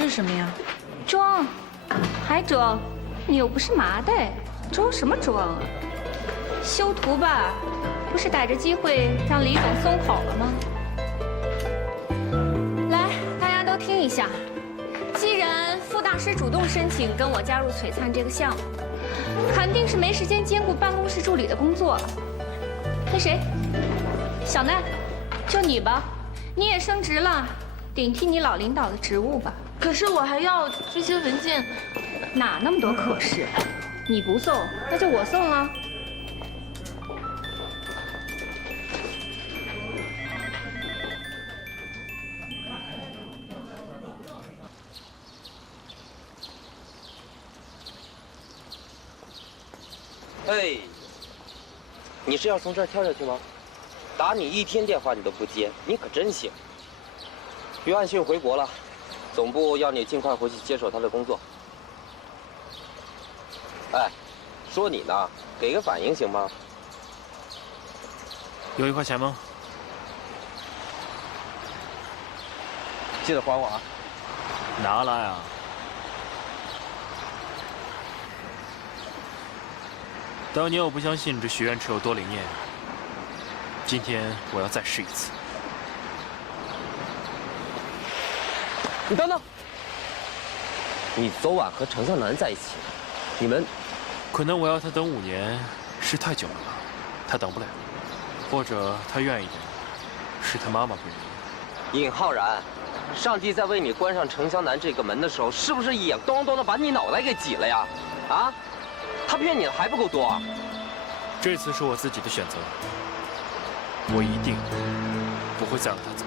这是什么呀？装，还装？你又不是麻袋，装什么装啊？修图吧，不是逮着机会让李总松跑了吗？来，大家都听一下。既然傅大师主动申请跟我加入璀璨这个项目，肯定是没时间兼顾办公室助理的工作了。那谁，小奈，就你吧，你也升职了，顶替你老领导的职务吧。可是我还要这些文件，哪那么多可是？你不送，那就我送了。哎，你是要从这儿跳下去吗？打你一天电话你都不接，你可真行。约翰逊回国了，总部要你尽快回去接手他的工作。哎，说你呢，给个反应行吗？有1块钱吗？记得还我啊！拿来啊！当年我不相信这许愿池有多灵验，今天我要再试一次。你等等，你昨晚和程向南在一起，你们可能我要他等5年是太久了吧，他等不了，或者他愿意等，是他妈妈不愿意。尹浩然，上帝在为你关上程湘南这个门的时候，是不是眼咣咣的把你脑袋给挤了呀？啊？他骗你的还不够多啊？这次是我自己的选择，我一定不会再让他走。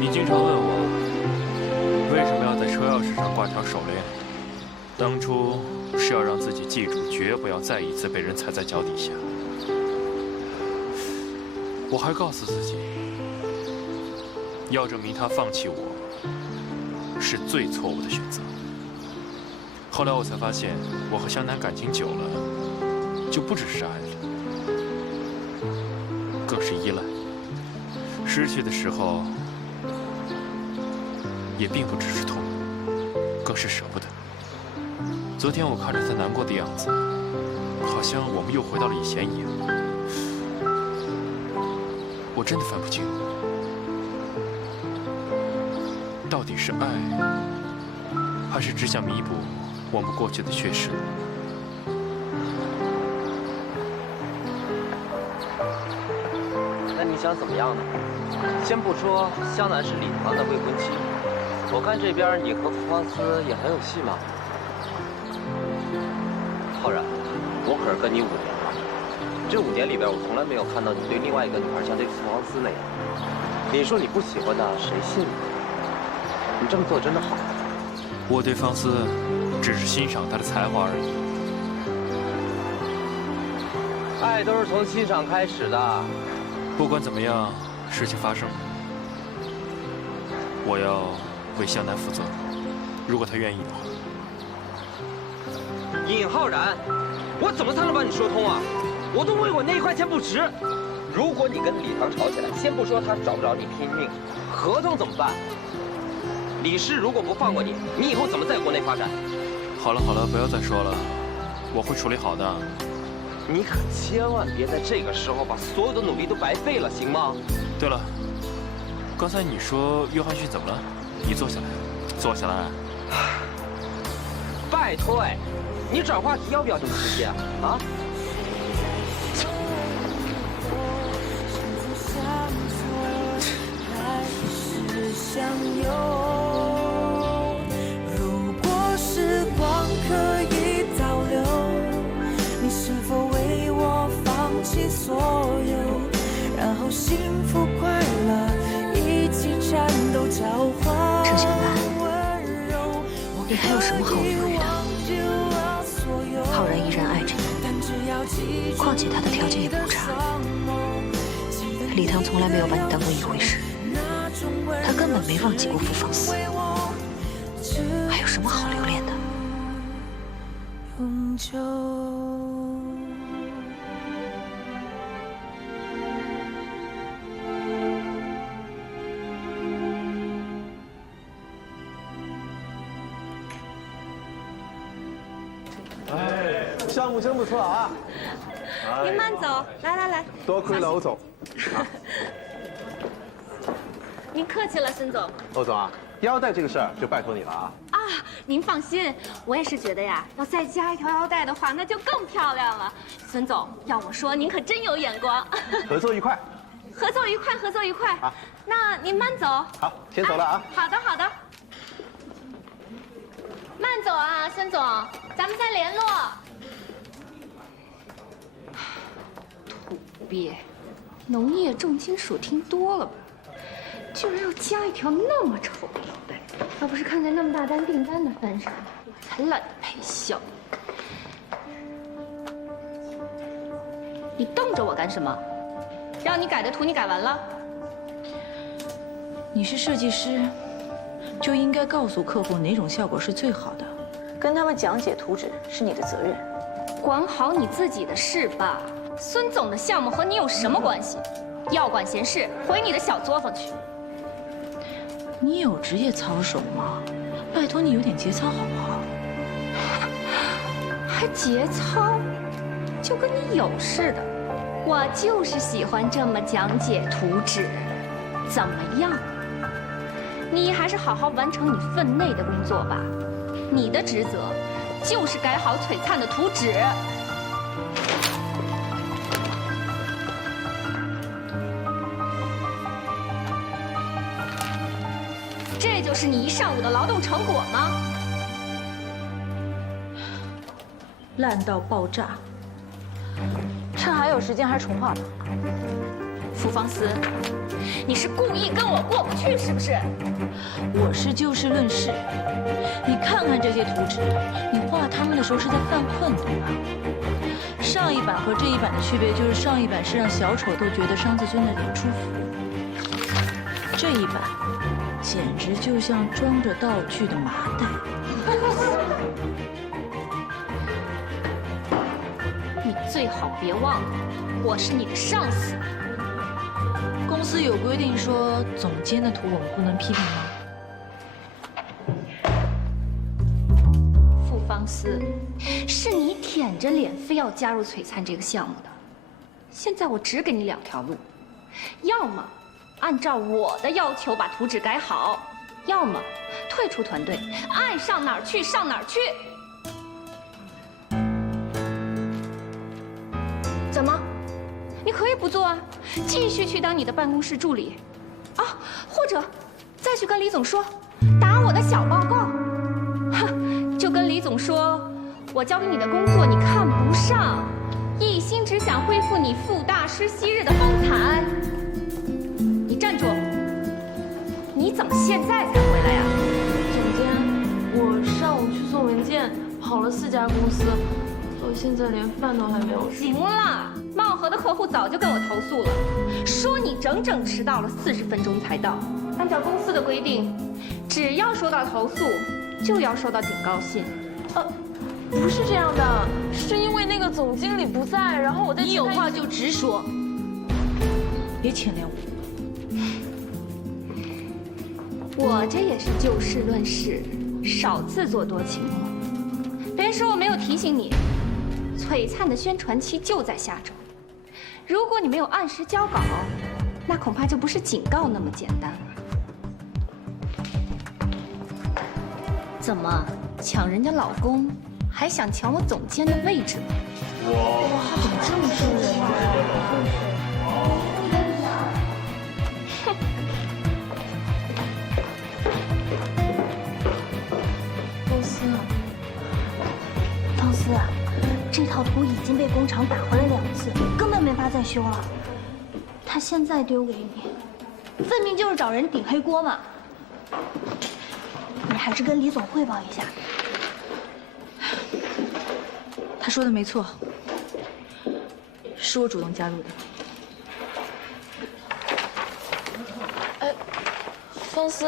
你经常问我，为什么要在车钥匙上挂条手链？当初是要让自己记住，绝不要再一次被人踩在脚底下。我还告诉自己，要证明他放弃我是最错误的选择。后来我才发现，我和湘南感情久了，就不只是爱了，更是依赖。失去的时候，也并不只是痛，更是舍不得。昨天我看着他难过的样子，好像我们又回到了以前一样。我真的分不清，到底是爱，还是只想弥补我们过去的缺失。那你想怎么样呢？先不说湘南是李唐的未婚妻，我看这边你和福芳斯也很有戏嘛。浩然，我可是跟你5年了，这5年里边，我从来没有看到你对另外一个女孩像对福芳斯那样。你说你不喜欢她，谁信呢？你这么做真的好吗？我对芳斯只是欣赏她的才华而已。爱都是从欣赏开始的。不管怎么样，事情发生了，我要为湘南负责。如果她愿意的话。尹浩然，我怎么才能把你说通啊？我都为我那1块钱不值。如果你跟李唐吵起来，先不说他找不着你拼命，合同怎么办？李氏如果不放过你，你以后怎么在国内发展？好了好了，不要再说了，我会处理好的。你可千万别在这个时候把所有的努力都白费了，行吗？对了，刚才你说约翰逊怎么了？你坐下来，坐下来。拜托哎，你转话题要不要这么直接啊？啊？如果时光可以倒流，你是否为我放弃所有，然后幸福快乐一起颤抖交换？程小兰，你还有什么好犹豫的？浩然依然爱着你，况且他的条件也不差。李唐从来没有把你当做一回事，他根本没忘记过傅放肆，还有什么好留恋的？永久。哎，项目真不错啊！您慢走，来，多亏了欧总。您客气了，孙总。欧总啊，腰带这个事儿就拜托你了啊！啊，您放心，我也是觉得呀，要再加一条腰带的话，那就更漂亮了。孙总，要我说，您可真有眼光。合作愉快。合作愉快，合作愉快。啊，那您慢走。好，先走了啊。好的，好的。慢走啊，孙总，咱们再联络。土鳖，农业重金属听多了吧？居然要加一条那么丑的腰带，要不是看在那么大单订单的份上，我才懒得陪笑。你瞪着我干什么？让你改的图你改完了？你是设计师，就应该告诉客户哪种效果是最好的，跟他们讲解图纸是你的责任。管好你自己的事吧。孙总的项目和你有什么关系？要管闲事，回你的小作坊去。你有职业操守吗？拜托你有点节操好不好？还节操？就跟你有似的。我就是喜欢这么讲解图纸。怎么样？你还是好好完成你分内的工作吧。你的职责就是改好璀璨的图纸。这就是你一上午的劳动成果吗？烂到爆炸！趁还有时间，还是重画吧。傅方思，你是故意跟我过不去是不是？我是就事论事，你看看这些图纸，你画它们的时候是在犯困对吧？上一版和这一版的区别就是上一版是让小丑都觉得商自尊的脸出伏，这一版简直就像装着道具的麻袋。你最好别忘了，我是你的上司。公司有规定说总监的图我们不能批评吗？傅方思，是你舔着脸非要加入璀璨这个项目的。现在我只给你两条路，要么按照我的要求把图纸改好，要么退出团队，爱上哪儿去上哪儿去。怎么？你可以不做啊，继续去当你的办公室助理，啊，或者再去跟李总说，打我的小报告。哼，就跟李总说，我交给你的工作你看不上，一心只想恢复你傅大师昔日的风采。你站住！你怎么现在才回来呀？总监，我上午去送文件，跑了4家公司，我现在连饭都还没有吃。行了，茂和的客户早就跟我投诉了，说你整整迟到了40分钟才到。按照公司的规定，只要收到投诉，就要收到警告信。不是这样的，是因为那个总经理不在，然后我在。你有话就直说，别牵连我。我这也是就事论事，少自作多情了。别说我没有提醒你，璀璨的宣传期就在下周。如果你没有按时交稿，那恐怕就不是警告那么简单了。怎么抢人家老公，还想抢我总监的位置吗？怎么这么生人啊？方思，这套图已经被工厂打回了2次，根本没法再修了。他现在丢给你，分明就是找人顶黑锅嘛。你还是跟李总汇报一下。他说的没错，是我主动加入的。风丝。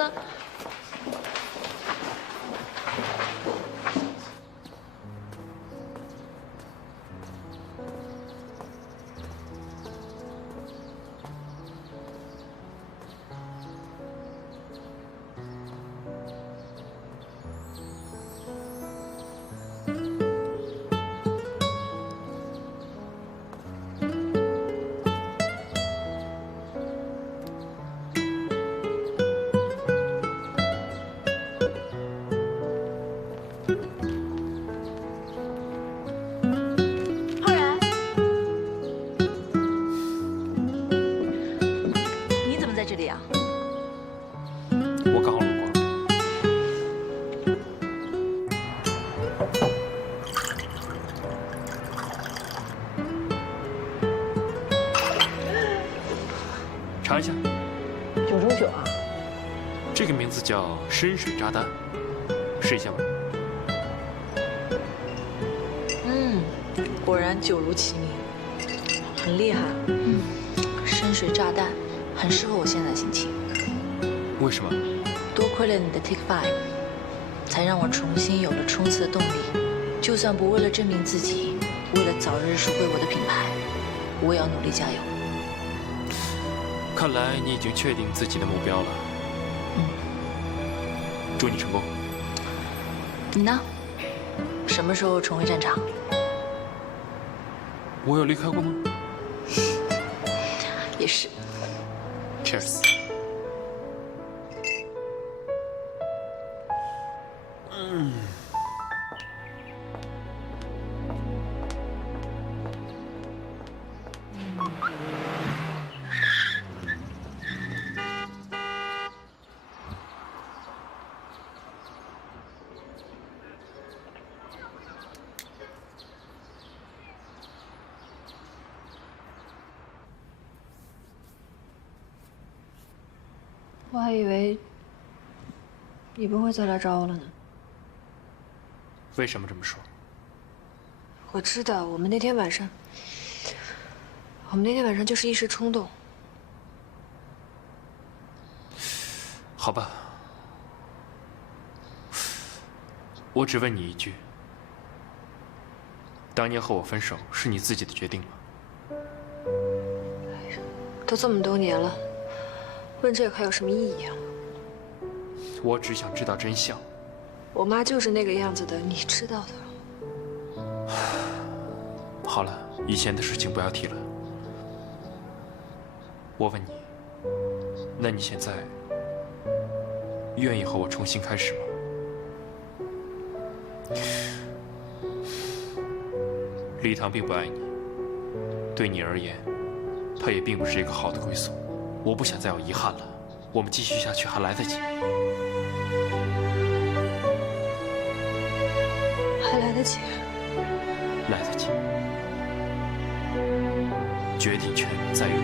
我刚好路过。尝一下。9中9啊？这个名字叫深水炸弹，试一下吧。果然9如其名，很厉害。深水炸弹很适合我现在心情。为什么？多亏了你的 Take 5，才让我重新有了冲刺的动力。就算不为了证明自己，为了早日收回我的品牌，我也要努力加油。看来你已经确定自己的目标了。祝你成功。你呢？什么时候重回战场？我有离开过吗？也是。Cheers。我还以为你不会再来找我了呢。为什么这么说？我知道，我们那天晚上就是一时冲动。好吧，我只问你一句：当年和我分手是你自己的决定吗？都这么多年了，问这个还有什么意义啊？我只想知道真相。我妈就是那个样子的，你知道的。好了，以前的事情不要提了。我问你，那你现在愿意和我重新开始吗？礼堂并不爱你，对你而言，他也并不是一个好的归宿。我不想再有遗憾了，我们继续下去还来得及。还来得及。来得及。决定权在于你。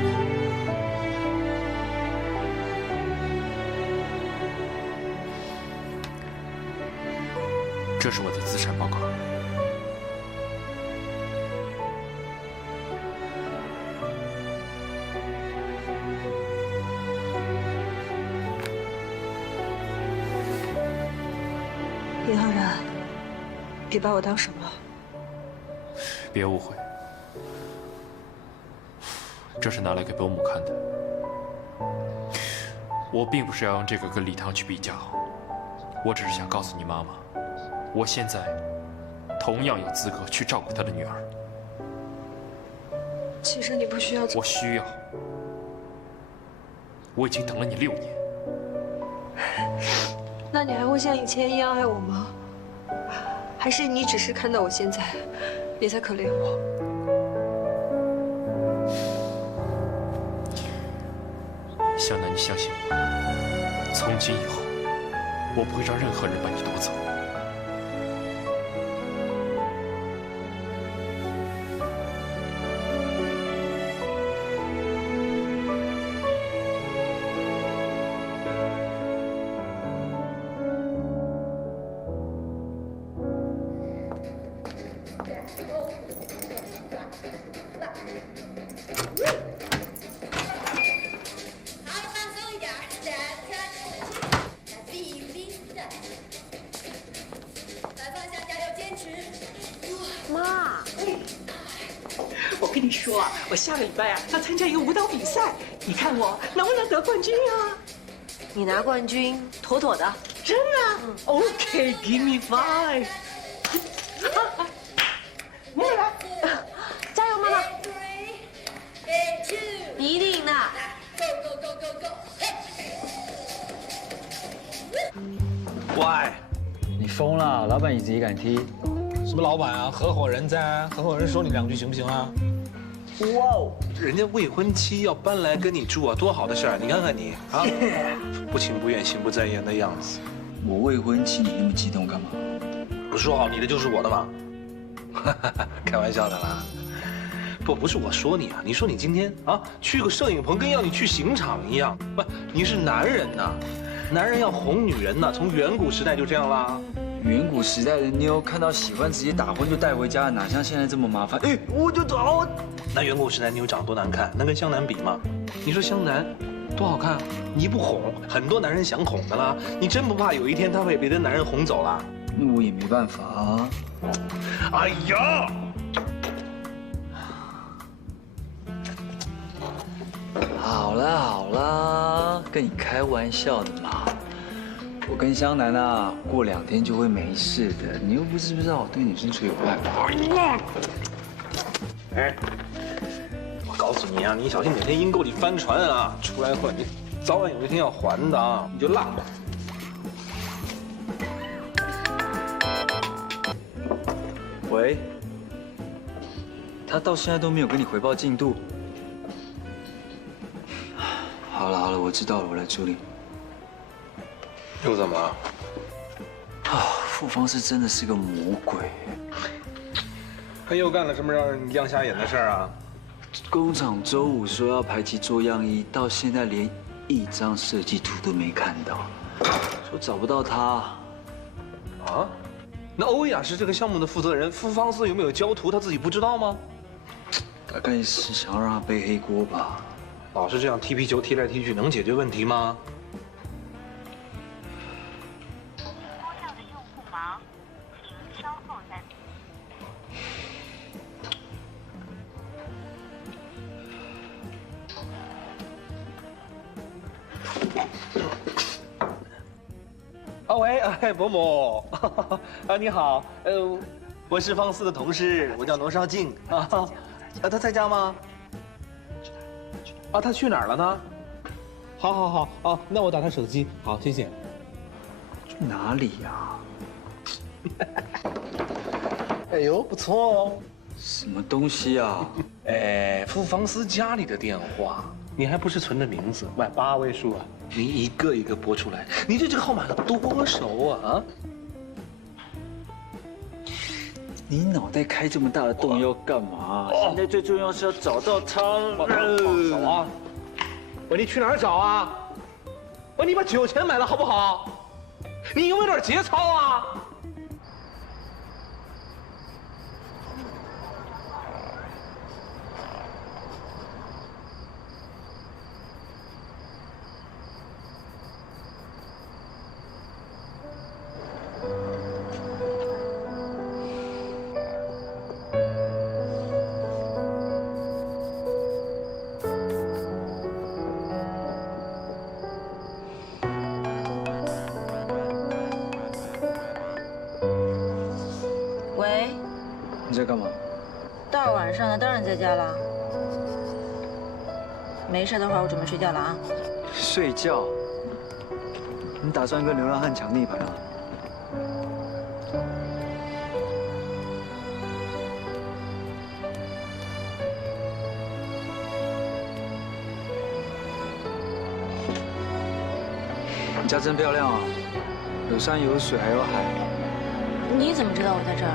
这是我的资产报告。林浩然，别把我当什么？别误会，这是拿来给伯母看的。我并不是要用这个跟礼堂去比较，我只是想告诉你妈妈，我现在同样有资格去照顾她的女儿。其实你不需要。我需要。我已经等了你6年。那你还会像以前一样爱我吗？还是你只是看到我现在，你才可怜我？向南，你相信我，从今以后，我不会让任何人把你夺走。说啊，我下个礼拜啊要参加一个舞蹈比赛，你看我能不能得冠军呀？你拿冠军，妥妥的。真的？OK，give me five。你也来，加油，妈妈！你一定赢的。喂，你疯了？老板椅子也敢踢？什么老板啊？合伙人在啊，合伙人说你两句行不行啊？哇哦，人家未婚妻要搬来跟你住啊，多好的事儿！你看看你啊，不情不愿、心不在焉的样子。我未婚妻，你那么激动干嘛？不说好你的就是我的吗？开玩笑的啦。不是我说你啊，你说你今天啊去个摄影棚跟要你去刑场一样。不，你是男人呐，男人要哄女人呐，从远古时代就这样啦。远古时代的妞看到喜欢直接打昏就带回家，哪像现在这么麻烦？哎，我就走。那远古时代妞长得多难看，能跟湘南比吗？你说湘南多好看，你一不哄，很多男人想哄的啦。你真不怕有一天她被别的男人哄走了？那我也没办法啊。哎呀！好啦好啦，跟你开玩笑的嘛。我跟湘南啊，过2天就会没事的。你又不知道我对女生最有办法。哎，我告诉你啊，你小心哪天阴沟里翻船啊，出来混，你早晚有一天要还的啊，你就烂吧。喂，他到现在都没有跟你回报进度。好了好了，我知道了，我来处理。又怎么了？傅方式真的是个魔鬼。他又干了什么让人亮瞎眼的事儿啊？工厂周5说要排期做样衣，到现在连一张设计图都没看到，说找不到他。啊？那欧雅是这个项目的负责人，傅方思有没有交图，他自己不知道吗？大概是想要让他背黑锅吧。老是这样踢皮球踢来踢去，能解决问题吗？啊喂，哎，伯母，啊你好，我是方思的同事，我叫罗少静啊，他在家吗？啊，他去哪儿了呢？好，哦，那我打他手机，好，谢谢。去哪里呀？哎呦，不错哦。什么东西啊？哎，傅方思家里的电话，你还不是存着名字，喂，8位数啊，你一个一个拨出来，你对这个号码有多熟啊？你脑袋开这么大的洞要干嘛？现在最重要是要找到他。找啊！喂，你去哪儿找啊？喂，你把酒钱买了好不好？你有没有点节操啊？喂，你在干嘛？大晚上的当然在家了。没事的话，我准备睡觉了啊。睡觉？你打算跟流浪汉抢地盘啊？你家真漂亮啊，有山有水还有海。你怎么知道我在这儿？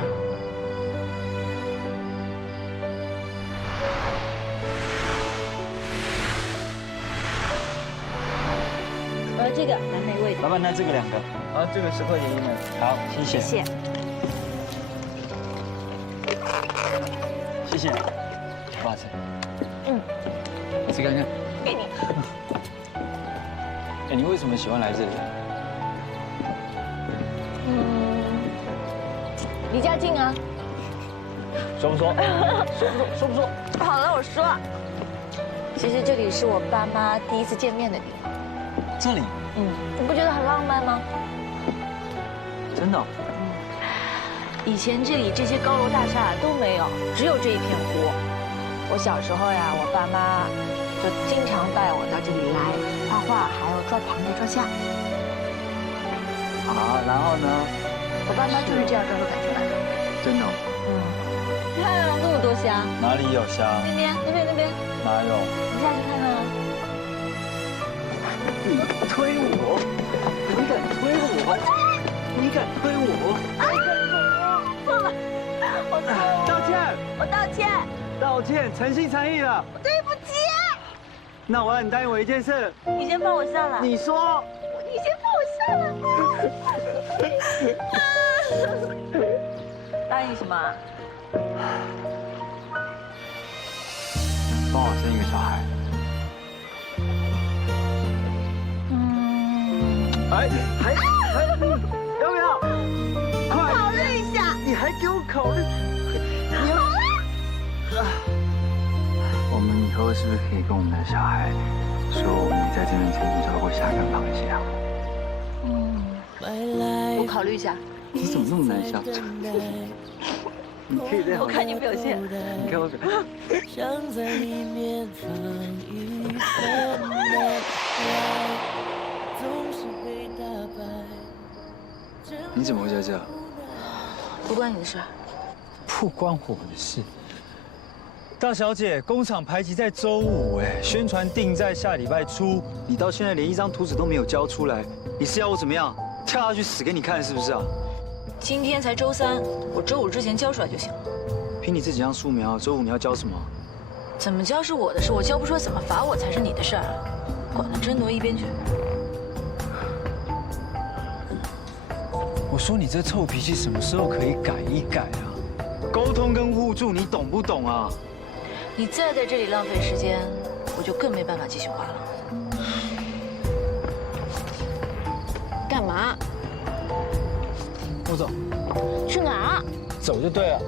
我要这个蓝莓味的。老板，那这个2个。啊，这个10块钱一枚。好，谢谢。谢谢。谢谢。袜子。嗯。我吃看看。给你。哎，你为什么喜欢来这里啊？离家近啊。说不说？说不说？好了，我说。其实这里是我爸妈第一次见面的地方。这里？你不觉得很浪漫吗？真的？以前这里这些高楼大厦都没有，只有这一片湖。我小时候呀，我爸妈就经常带我到这里来画画，还有抓螃蟹、抓虾。啊，然后呢？我爸妈就是这样让我感觉来的。真的？你看这么多虾，哪里有虾？那边。哪有？你下去看看啊。你推我！你敢推我？你敢推我？错了，我错了。道歉！我道歉。道歉，诚心诚意的。对不起。那我要你答应我一件事。你先放我下来。你说。你先放我下来。答应什么？帮我生一个小孩。还要不要？快考虑一下。你还给我考虑？我们以后是不是可以跟我们的小孩说，你在这边曾经抓过虾跟螃蟹啊？我考虑一下。你怎么那么难相处？你可以这样。我看你表现。你看我表现。你怎么会在这？不关你的事。不关我的事。大小姐，工厂排期在周5，宣传定在下礼拜初，你到现在连一张图纸都没有交出来，你是要我怎么样？跳下去死给你看是不是啊？今天才周3，我周5之前交出来就行了。凭你这几张素描，周5你要交什么？怎么交是我的事，我交不出来怎么罚我才是你的事儿，管得真多，一边去。我说你这臭脾气什么时候可以改一改啊？沟通跟互助，你懂不懂啊？你再在这里浪费时间，我就更没办法继续画了。干嘛？我走。去哪儿？走就对了。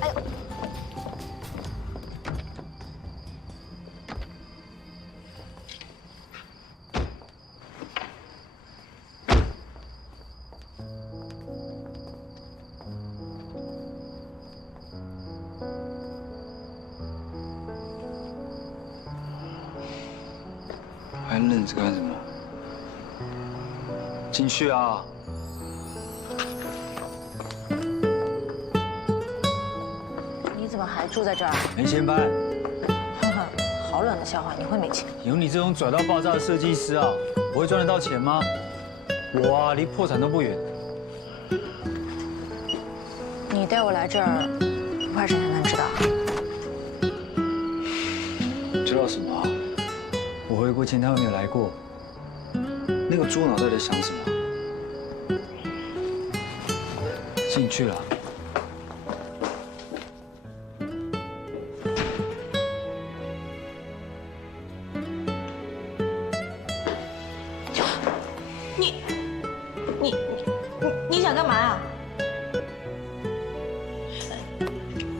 哎呦！还愣着干什么？进去啊！你怎么还住在这儿？没钱搬。哼哼，好冷的笑话，你会没钱？有你这种拽到爆炸的设计师啊，我会赚得到钱吗？我啊，离破产都不远。你带我来这儿，不怕沈湘南知道？知道什么？我回国前他们没有来过。那个猪脑袋在想什么？进去了。你想干嘛呀？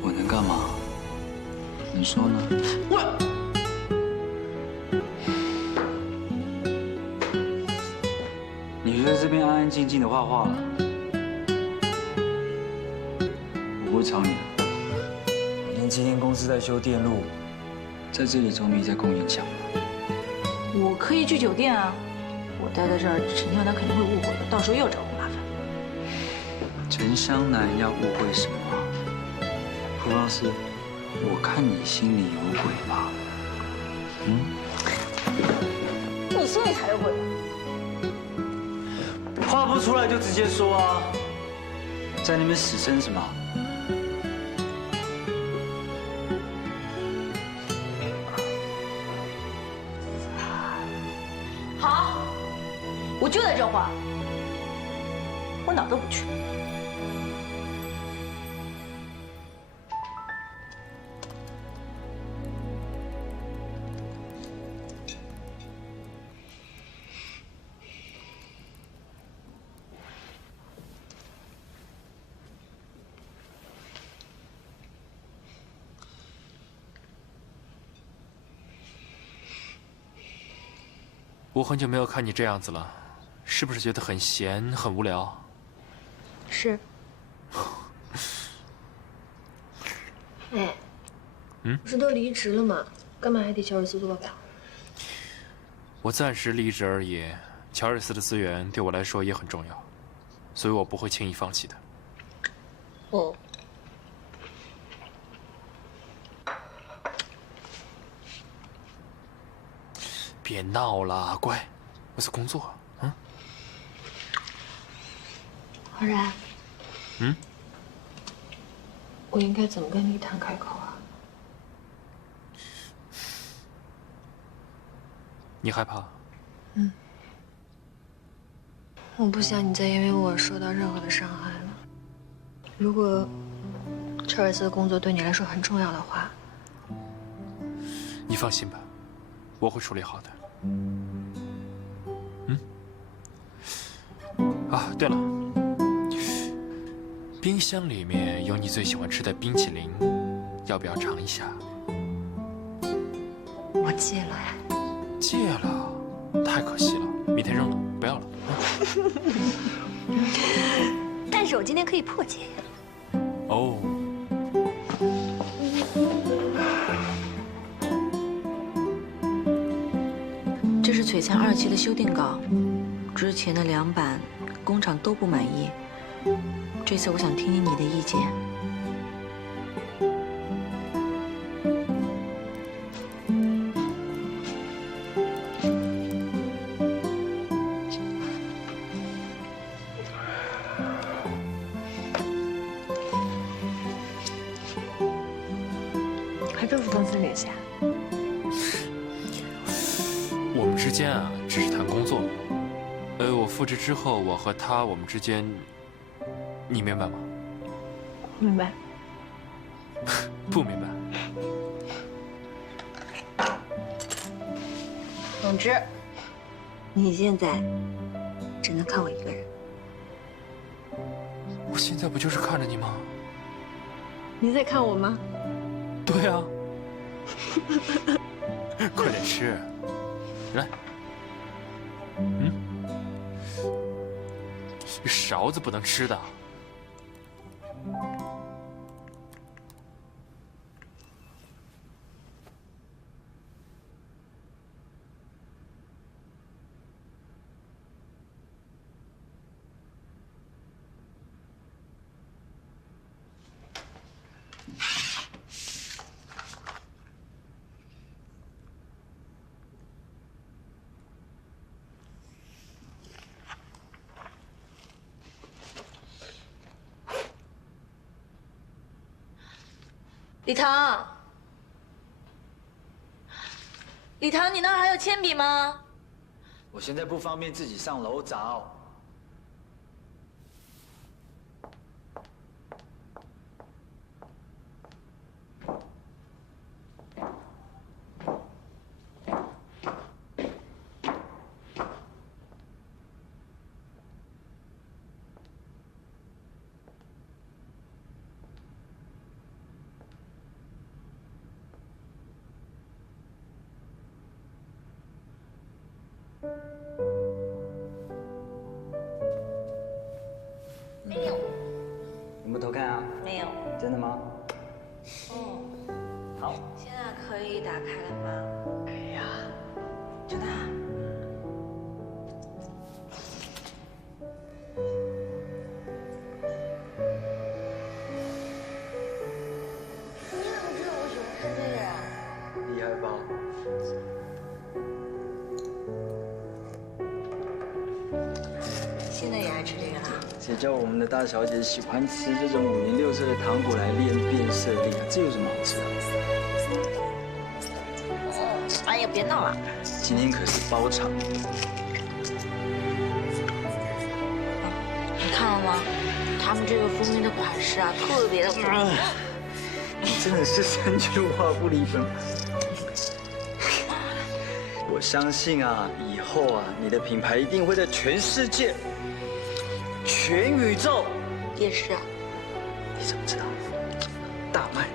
我能干嘛？你说呢？你就在这边安安静静的画画了，我不会吵你的。每天今天公司在修电路，在这里总比在公园强。我可以去酒店啊，我待在这儿，陈湘南肯定会误会的，到时候又找我麻烦。陈湘南要误会什么？蒲老师，我看你心里有鬼吧？你心里才有鬼吧？画不出来就直接说啊，在那边死撑什么？好，我就在这画，我哪儿都不去。我很久没有看你这样子了，是不是觉得很闲、很无聊？是。哎，不是都离职了吗？干嘛还得乔尔斯做表？我暂时离职而已，乔尔斯的资源对我来说也很重要，所以我不会轻易放弃的。哦。别闹了，乖，我在工作。何然。嗯。我应该怎么跟李谭开口啊？你害怕？我不想你再因为我受到任何的伤害了。如果乔尔斯的工作对你来说很重要的话，你放心吧，我会处理好的。啊，对了，冰箱里面有你最喜欢吃的冰淇淋，要不要尝一下？我戒了。戒了？太可惜了，明天扔了，不要了。但是我今天可以破戒。哦。这是璀璨2期的修订稿，之前的2版工厂都不满意，这次我想听听你的意见。还祝福公司联系啊？我们之间啊，只是谈工作。我复职之后，我和他，我们之间，你明白吗？明白。不明白。总之，你现在只能看我一个人。我现在不就是看着你吗？你在看我吗？对啊。快点吃，来。勺子不能吃的。李唐，李唐，你那儿还有铅笔吗？我现在不方便自己上楼找。没有。有没有偷看啊？没有。真的吗？好。现在可以打开了吗？可以啊。真的啊？你怎么知道我喜欢看这个呀？厉害吧？现在也爱吃这个啦？谁叫我们的大小姐喜欢吃这种5颜6色的糖果来练变色力啊？这有什么好吃的？哎呀，别闹了！今天可是包场。你看了吗？他们这个封面的款式啊，特别的美。你真的是3句话不离本。我相信啊，以后啊，你的品牌一定会在全世界、全宇宙。也是啊。你怎么知道？大卖。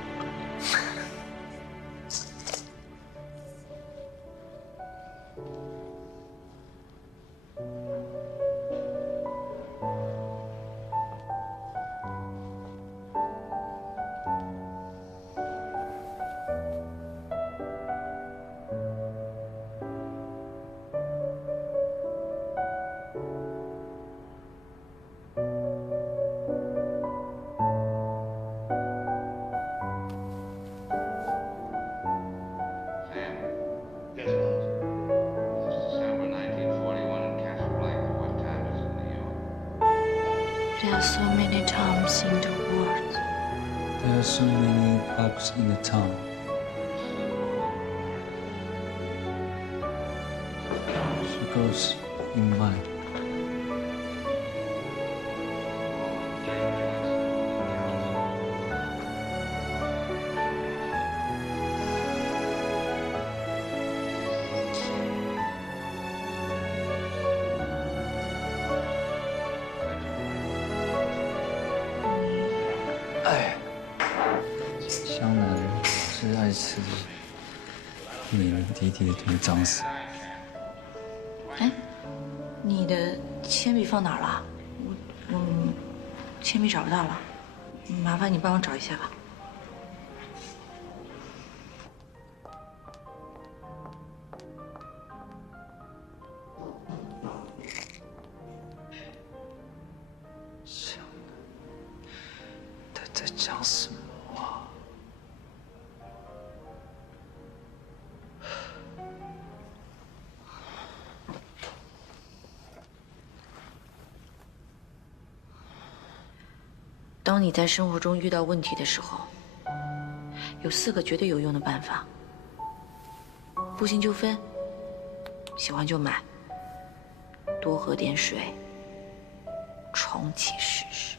seeing the world. There are so many pubs in the town. She goes in mine.哎，湘南是爱吃黏黏滴滴的东西，脏死。哎，你的铅笔放哪儿了？铅笔找不到了，麻烦你帮我找一下吧。湘南，他在讲什么啊？当你在生活中遇到问题的时候，有4个绝对有用的办法：不行就分，喜欢就买，多喝点水，重启试试。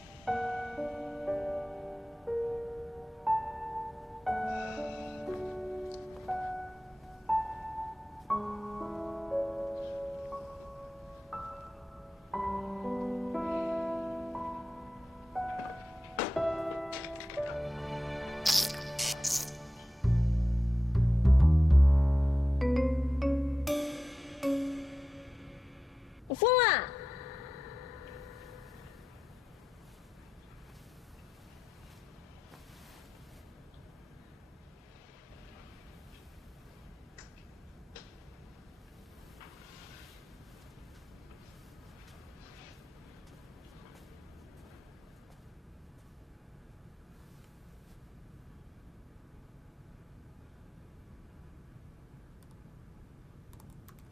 你疯了？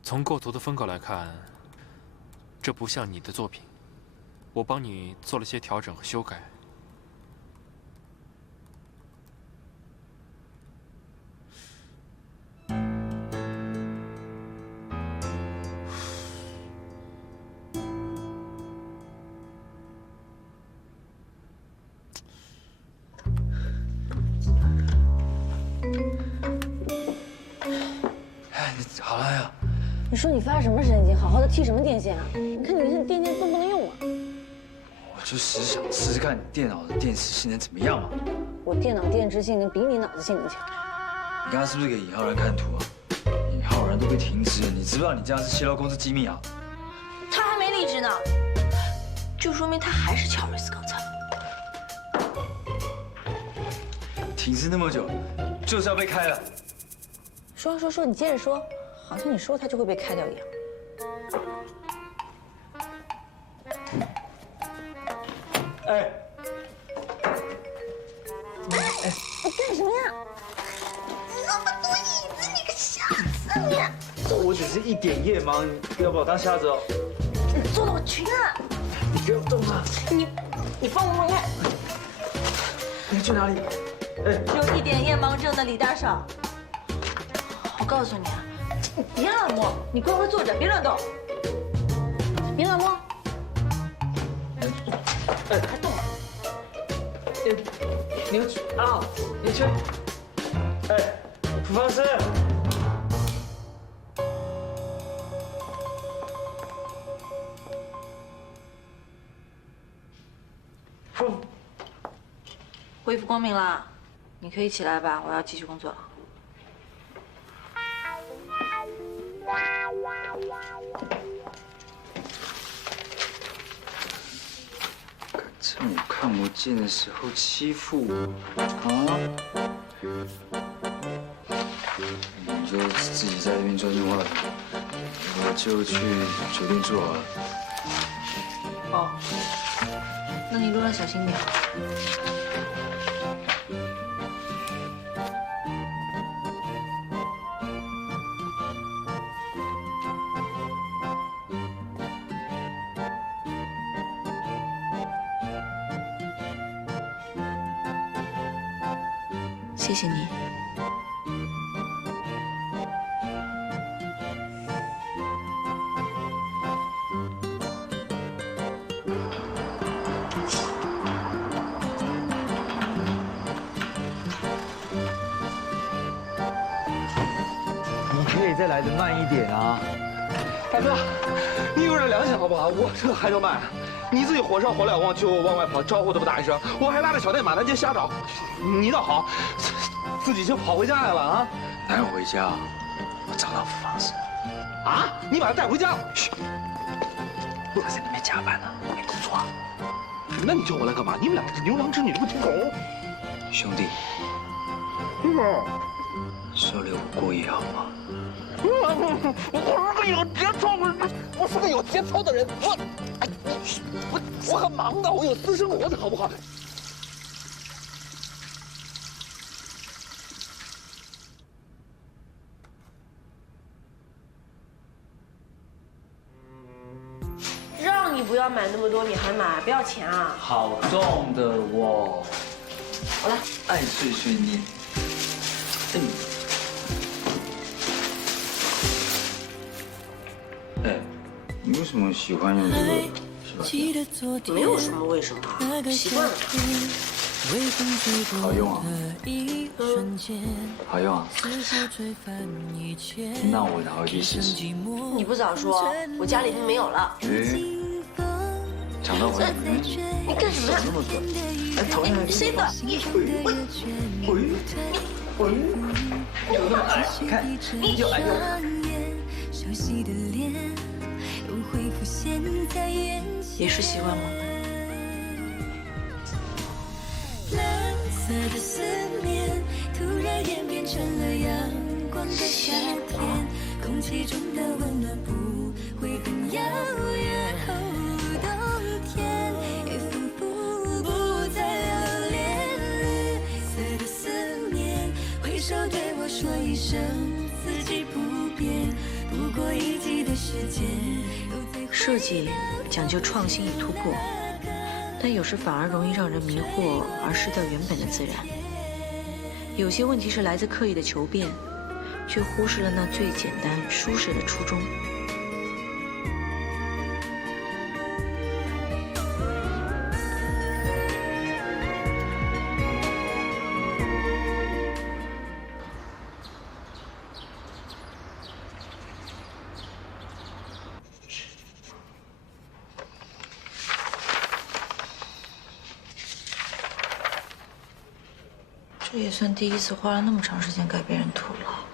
从构图的风格来看，这不像你的作品。我帮你做了些调整和修改。哎，你好了呀？你说你发什么神经？好好的替什么电线啊？你看你这电线都不能用啊！我就只是想试试看你电脑的电池性能怎么样嘛。我电脑电池性能比你脑子性能强。你刚刚是不是给尹浩然看图啊？尹浩然都被停职了，你知不知道你这样是泄露公司机密啊？他还没离职呢，就说明他还是乔瑞斯刚才。停职那么久，就是要被开了。说，你接着说，好像你说他就会被开掉一样。哎，你干什么呀？你那么多椅子，你个瞎子你！我只是一点夜盲，你不要把我当瞎子哦。你坐到我裙啊！你不要动啊！你放我放开！你去哪里？哎，有一点夜盲症的李大少，我告诉你啊，你别乱摸，你乖乖坐着，别乱动，别乱摸。哎，还动？你啊，你去。哎，普方师。恢复光明了，你可以起来吧，我要继续工作了。敢趁我看不见的时候欺负我啊！你就自己在这边专心画图，我就去酒店住好了。哦，那你路上小心点。谢谢你。你可以再来的慢一点啊！大哥，你有点良心好不好？我这还叫慢？你自己火烧火燎往救我往外跑，招呼都不打一声，我还拉着小队满大街瞎找。你倒好，自己就跑回家来了啊！带我回家，我找到副方式。啊？你把他带回家？嘘，他在里面加班呢，没工作。那你叫我来干嘛？你们俩是牛郎织女，这不听懂？兄弟，说留我过夜好吗？我是个有节操，我是个有节操的人。我很忙的，我有私生活的好不好？让你不要买那么多，你还买，不要钱啊！好重的我。好了，爱碎碎念。哎，你为什么喜欢用这个？没有什么为什么，习惯了。好用啊，好用啊。那我拿回去试试。你不早说，我家里已经没有了。抢到回来。你干什么呀？那么准？哎，讨厌！谁的？有那么矮？你看，你就矮又。也是习惯吗？蓝色的思念突然演变成了阳光的夏天，空气中的温暖不会很遥远。冬天也仿佛不再留恋，绿色的思念挥手对我说一声四季不变，不过一季的时间。设计讲究创新与突破，但有时反而容易让人迷惑而失掉原本的自然。有些问题是来自刻意的求变，却忽视了那最简单舒适的初衷。这也算第一次花了那么长时间改别人图了。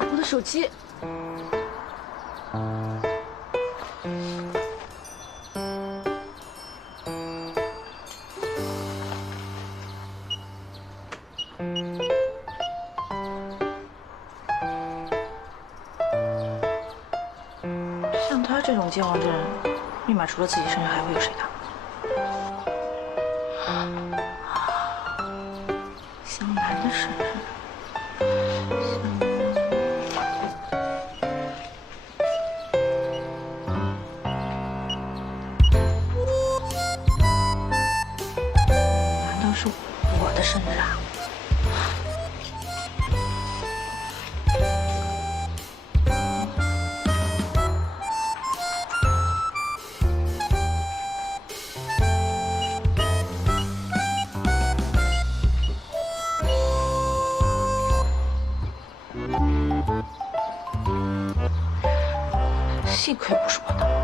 我的手机。像他这种健忘症，密码除了自己身上还会有谁的？湘南的生日。难道是我的生日啊？幸亏不是我的。